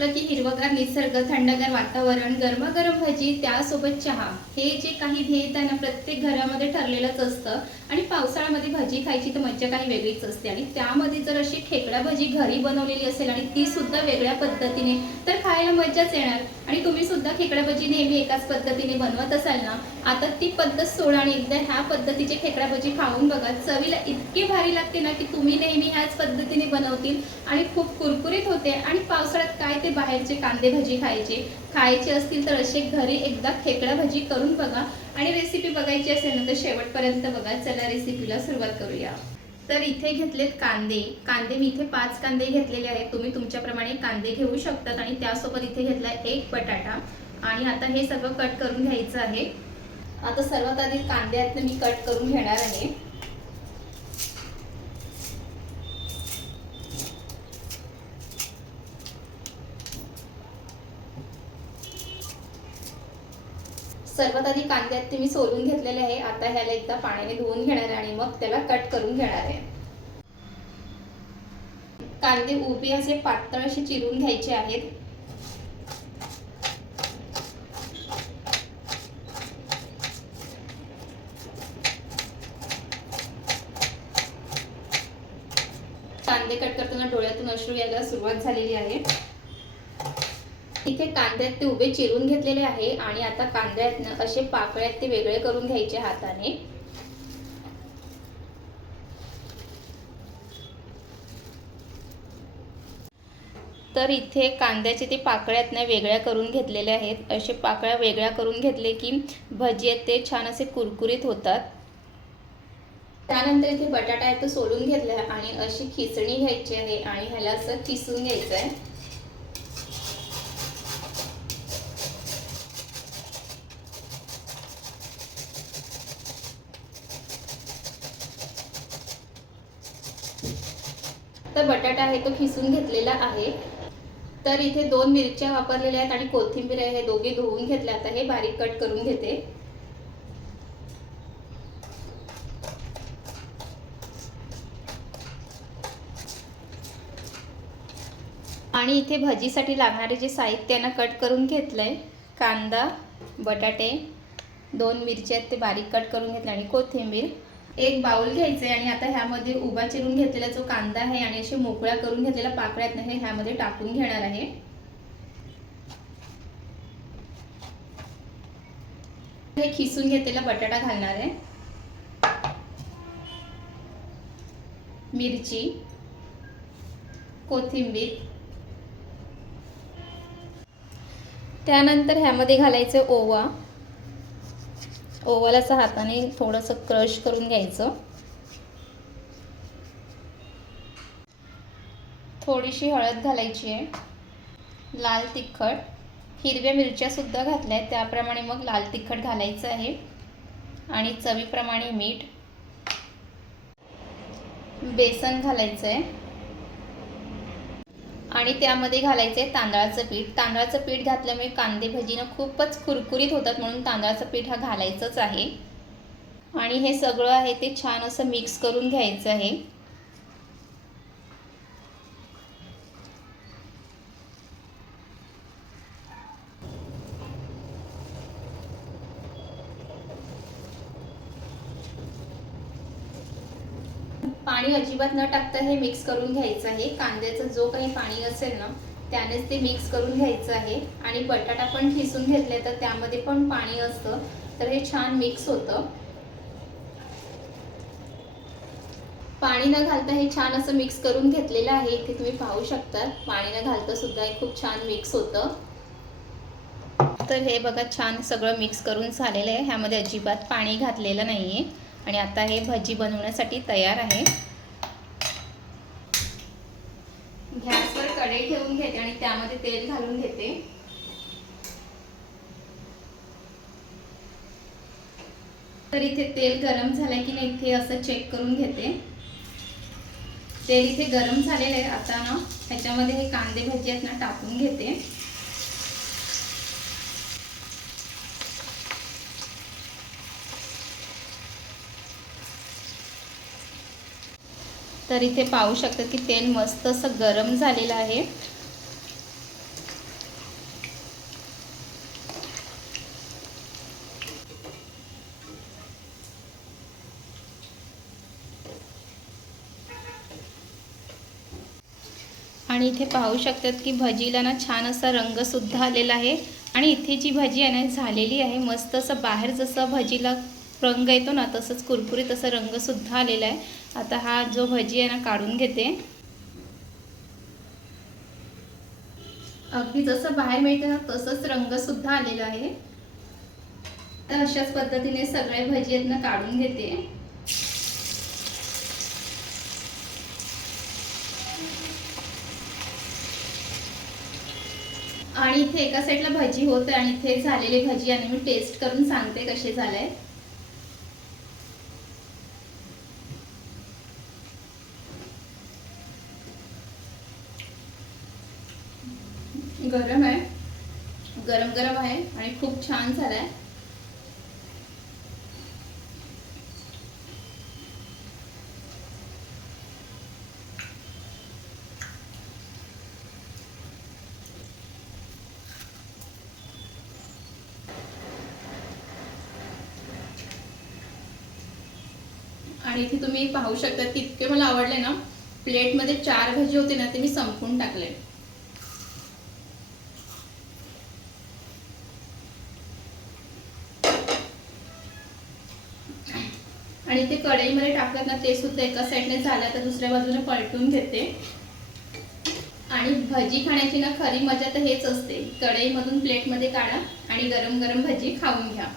म्हटलं की हिरवगार निसर्ग, थंडगार वातावरण, गरमागरम भजी, त्यासोबत चहा, हे जे काही ध्येय आहे ना प्रत्येक घरामध्ये ठरलेलंच असतं. आणि पावसाळ्यामध्ये भजी खायची तर मज्जा काही वेगळीच असते. आणि त्यामध्ये जर अशी खेकडा भजी घरी बनवलेली असेल आणि ती सुद्धा वेगळ्या पद्धतीने, तर खायला मज्जाच येणार. आणि तुम्ही सुद्धा खेकडा भजी नेहमी एकाच पद्धतीने बनवत असाल ना, आता ती पद्धत सोडा आणि एकदा ह्या पद्धतीचे खेकडा भजी खाऊन बघा. चवीला इतकी भारी लागते ना की तुम्ही नेहमी ह्याच पद्धतीने बनवतील आणि खूप कुरकुरीत होते. आणि पावसाळ्यात काय ते बाहेरचे कांदे भजी खायचे असतील तर असे घरी एकदा खेकडा भजी करून बघा. आणि रेसिपी बघायची असेल ना तर शेवटपर्यंत बघा. चला रेसिपीला सुरुवात करूया. तर इथे घेतलेत कांदे मी इथे 5 कांदे घेतलेले आहेत. तुम्ही तुमच्याप्रमाणे कांदे घेऊ शकतात. आणि त्यासोबत इथे घेतला एक बटाटा. आणि आता हे सगळं कट करून घ्यायचं आहे. आता सर्वात आधी कांद्यात मी कट करून घेणार आहे. सर्वात आधी कांद्यात मी सोलून घेतलेले आहे. आता ह्याला एकदा पाण्याने धुवून घेणार आहे आणि मग त्याला कट करून घेणार आहे. कांदे उभे असे पातळ असे चिरून घ्यायचे आहेत. कांदे कट करताना डोळ्यातून अश्रू यायला सुरुवात झालेली आहे. इथे कांद्यात ते उभे चिरून घेतलेले आहे. आणि आता कांद्यात असे पाकळ्यात ते वेगळे करून घ्यायचे हाताने. तर इथे कांद्याचे ते पाकळ्यात वेगळ्या करून घेतलेले आहेत. असे पाकळ्या वेगळ्या करून घेतले की भजी आहेत ते छान असे कुरकुरीत होतात. त्यानंतर इथे बटाटा आहे तो सोलून घेतला आहे आणि अशी खिसणी घ्यायची आहे आणि ह्याला असं किसून घ्यायचं आहे. तर बटाटा आहे तो खिसून घेतलेला आहे. तर इथे 2 मिरच्या वापरलेल्या आहेत आणि कोथिंबीर आहे, हे दोघे धुवून घेतले. आता हे बारीक कट करून घेते. आणि इथे भजीसाठी लागणारे जे साहित्य आहे ना कट करून घेतलंय. कांदा, बटाटे, 2 मिरच्या आहेत ते बारीक कट करून घेतले आणि कोथिंबीर. एक बाउल घ्यायचे आणि आता ह्यामध्ये उभा चिरून घेतलेला जो कांदा आहे आणि असे मोकळ्या करून घेतलेला पाकळ्यात हे ह्यामध्ये टाकून घेणार आहे. हे खिसून घेतलेला बटाटा घालणार आहे. मिरची, कोथिंबीर, त्यानंतर ह्यामध्ये घालायचं ओवा. ओवाला असं हाताने थोडंसं क्रश करून घ्यायचं. थोडीशी हळद घालायची आहे. लाल तिखट, हिरव्या मिरच्या सुद्धा घातल्या आहेत त्याप्रमाणे मग लाल तिखट घालायचं आहे. आणि चवीप्रमाणे मीठ, बेसन घालायचं आहे. आणि त्यामध्ये घालायचे तांदळाचं पीठ. तांदळाचं पीठ घातल्यामुळे कांदे भजीनं खूपच कुरकुरीत होतात म्हणून तांदळाचं पीठ हा घालायचंच आहे. आणि हे सगळं आहे ते छान असं मिक्स करून घ्यायचं आहे. पाणी अजिबात न टाकता हे मिक्स करून घ्यायचं आहे. कांद्याचं जो काही पाणी असेल ना त्यानेच ते मिक्स करून घ्यायचं आहे. आणि बटाटा पण खिसून घेतले तर त्यामध्ये पण पाणी असतं, तर हे छान मिक्स होतं. पाणी न घालता हे छान असं मिक्स करून घेतलेलं आहे. इथे तुम्ही पाहू शकता पाणी न घालता सुद्धा हे खूप छान मिक्स होतं. तर हे बघा छान सगळं मिक्स करून झालेलं आहे. ह्यामध्ये अजिबात पाणी घातलेलं नाही आहे. आणि आता हे भजी बनवण्यासाठी तयार आहे. गॅसवर कढई ठेवून घेते आणि त्यामध्ये तेल घालून घेते. तर इथे तेल गरम झालंय की नाही इथे असं चेक करून घेते. तेल इथे गरम झालेलं आहे. आता ना ह्याच्यामध्ये हे कांदे भजी आहेत ना टाकून घेते. तर इथे पाहू शकता की तेल मस्त असं गरम झालेलं आहे. आणि इथे पाहू शकतात की भजीला ना छान असा रंगसुद्धा आलेला आहे। आणि इथे जी भजी आहे ना झालेली आहे, मस्त असं बाहेर जसं भजीला रंग येतो ना तसंच कुरकुरीत असा रंगसुद्धा आलेला आहे। आता हा जो भजी आहे ना काढून घेते। अगदी जसं बाहेर मिळतं ना तसंच रंगसुद्धा आलेला आहे। तर अशाच पद्धतीने सगळे भजी आहेत ना काढून घेते। आणि इथे एका साईडला भजी होते आणि इथे झालेले भजी आणि मी टेस्ट करून सांगते कसे झाले। गरम आहे, गरम गरम आहे आणि खूप छान झालाय। आणि इथे तुम्ही पाहू शकता की इतके मला आवडले ना, प्लेटमध्ये 4 भजी होते ना ते मी संपवून टाकले। आणि ते कढईमध्ये टाकतात ना ते सुद्धा एका साईडने झालं तर दुसऱ्या बाजूने पलटून घेते। आणि भजी खाण्याची ना खरी मजा तर हेच असते, कढईमधून प्लेटमध्ये काढा आणि गरम गरम भजी खाऊन घ्या।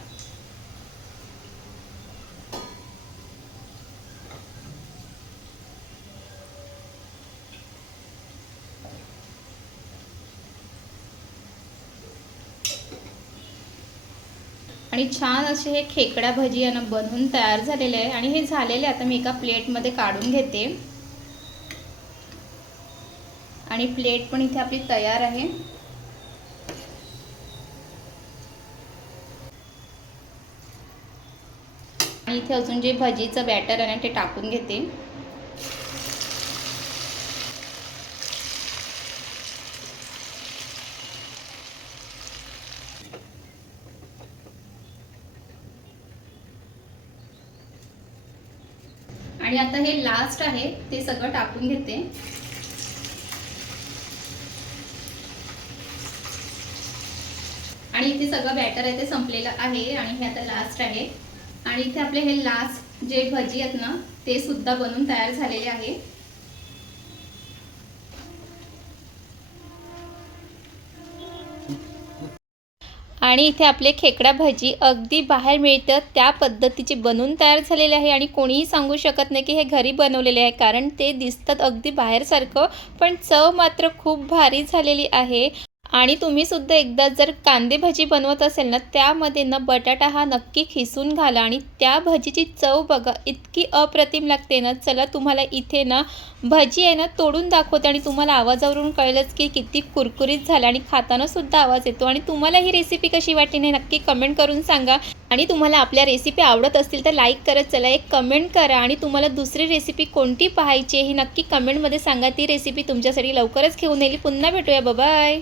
आणि छान असे हे खेकडा भजी यांना बनवून तयार झालेले आहे। आणि हे झालेले आता मी एका प्लेटमध्ये काढून घेते। आणि प्लेट पण इथे आपली तयार आहे। आणि इथे अजून जे भजीचं बॅटर आहे ना ते टाकून घेते। आणि आता हे लास्ट आहे ते सगळं टाकून घेते। आणि इथे सगळं बॅटर आहे ते संपलेलं आहे आणि हे आता लास्ट आहे। आणि इथे आपले हे लास्ट जे भजी आहेत ना ते सुद्धा बनवून तयार झालेले आहे। आणि इथे आपले खेकडा भजी अगदी बाहेर मिळतं त्या पद्धतीचे बनवून तयार झालेले आहे। आणि कोणीही सांगू शकत नाही की हे घरी बनवलेले आहे, कारण ते दिसतात अगदी बाहेरसारखं पण चव मात्र खूप भारी झालेली आहे। आणि तुम्ही सुद्धा एकदा जर कांदे भजी बनवत असेल ना त्यामध्ये ना बटाटा हा नक्की खिसून घाला आणि त्या भजीची चव बघा इतकी अप्रतिम लागते ना। चला तुम्हाला इथे ना भजी आहे ना तोडून दाखवते आणि तुम्हाला आवाजावरून कळलंच की किती कुरकुरीत झालं आणि खाताना सुद्धा आवाज येतो। आणि तुम्हाला ही रेसिपी कशी वाटली नाही नक्की कमेंट करून सांगा। आणि तुम्हाला आपल्या रेसिपी आवडत असतील तर लाईक करत चला, एक कमेंट करा। आणि तुम्हाला दुसरी रेसिपी कोणती पाहायची हे नक्की कमेंटमध्ये सांगा, ती रेसिपी तुमच्यासाठी लवकरच घेऊन येईल। पुन्हा भेटूया, बाय बाय।